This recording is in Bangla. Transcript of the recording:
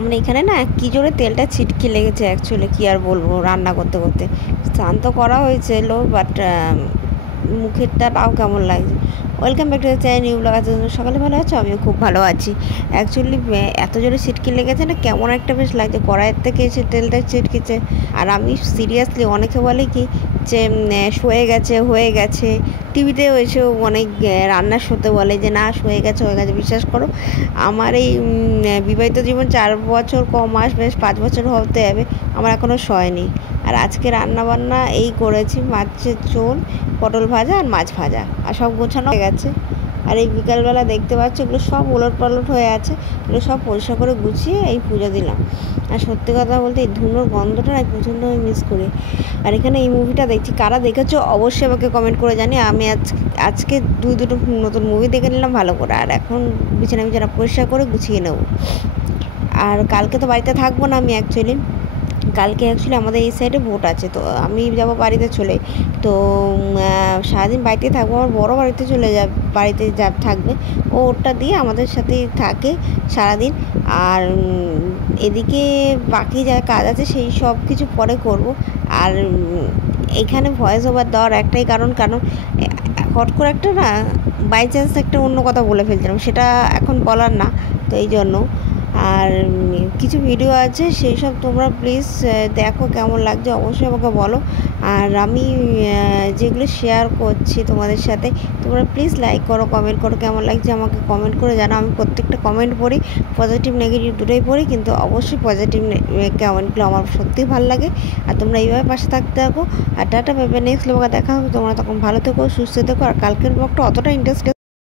আমরা এখানে না কি জোরে তেলটা ছিটকে লেগেছে, অ্যাকচুয়ালি কী আর বলবো, রান্না করতে করতে স্নান তো করা হয়েছিল, বাট মুখেরটা তাও কেমন লাগছে। Welcome back to the channel new blog. সকালে ভালো আছো? আমিও খুব ভালো আছি। অ্যাকচুয়ালি এত জোরে ছিটকে লেগেছে না, কেমন একটা বেশ লাগছে, কড়াইয়ের থেকে এসে তেলটা ছিটকেছে। আর আমি সিরিয়াসলি, অনেকে বলে কি যে হয়ে গেছে হয়ে গেছে, টিভিতেও এসেও অনেক রান্নার শোতে বলে যে না হয়ে গেছে হয়ে গেছে। বিশ্বাস করো, আমার এই বিবাহিত জীবন 4 বছর মাস, বেশ 5 বছর হতে যাবে, আমার এখনও সয়নি। আর আজকে রান্নাবান্না এই করেছি, মাছের ঝোল, পটল ভাজা আর মাছ ভাজা, আর সব গোছানো হয়ে গেছে। আর এই বিকালবেলা দেখতে পাচ্ছ এগুলো সব ওলট পালট হয়ে আছে, এগুলো সব পরিষ্কার করে গুছিয়ে এই পুজো দিলাম। আর সত্যি কথা বলতে এই ধুনোর গন্ধটা না প্রচণ্ড আমি মিস করি। আর এখানে এই মুভিটা দেখছি, কারা দেখেছো অবশ্যই আমাকে কমেন্ট করে জানি। আমি আজকে দুটো নতুন মুভি দেখে নিলাম ভালো করে, আর এখন বিছানা পরিষ্কার করে গুছিয়ে নেব। আর কালকে তো বাড়িতে থাকবো না আমি, কালকে আমাদের এই সাইডে ভোট আছে, তো আমি যাব বাড়িতে চলে। তো সারাদিন বাড়িতে থাকবো, আমার বড় বাড়িতে থাকবে, ও ওটা দিয়ে আমাদের সাথেই থাকে সারাদিন। আর এদিকে বাকি যা কাজ আছে সেই সব কিছু পরে করব। আর এখানে ভয়েস ওভার দেওয়ার একটাই কারণ হট করে একটা না বাই চান্স একটা অন্য কথা বলে ফেলছিলাম, সেটা এখন বলার না, তো এই জন্য। আর কিছু ভিডিও আছে সেই সব তোমরা প্লিজ দেখো, কেমন লাগছে অবশ্যই আমাকে বলো। আর আমি যেগুলো শেয়ার করছি তোমাদের সাথে, তোমরা প্লিজ লাইক করো, কমেন্ট করো, কেমন লাগছে আমাকে কমেন্ট করে জানাও। আমি প্রত্যেকটা কমেন্ট পড়ি, পজিটিভ নেগেটিভ দুটোই পড়ি, কিন্তু অবশ্যই পজিটিভ কমেন্টগুলো আমার সত্যিই ভালো লাগে। আর তোমরা এইভাবে পাশে থাকতে থাকো। আর টাটা, ভেবে নেক্সট ব্লগে দেখা হবে। তোমরা তখন ভালো থেকো, সুস্থ থেকো। আর কালকের ব্লগটা অতটা ইন্টারেস্ট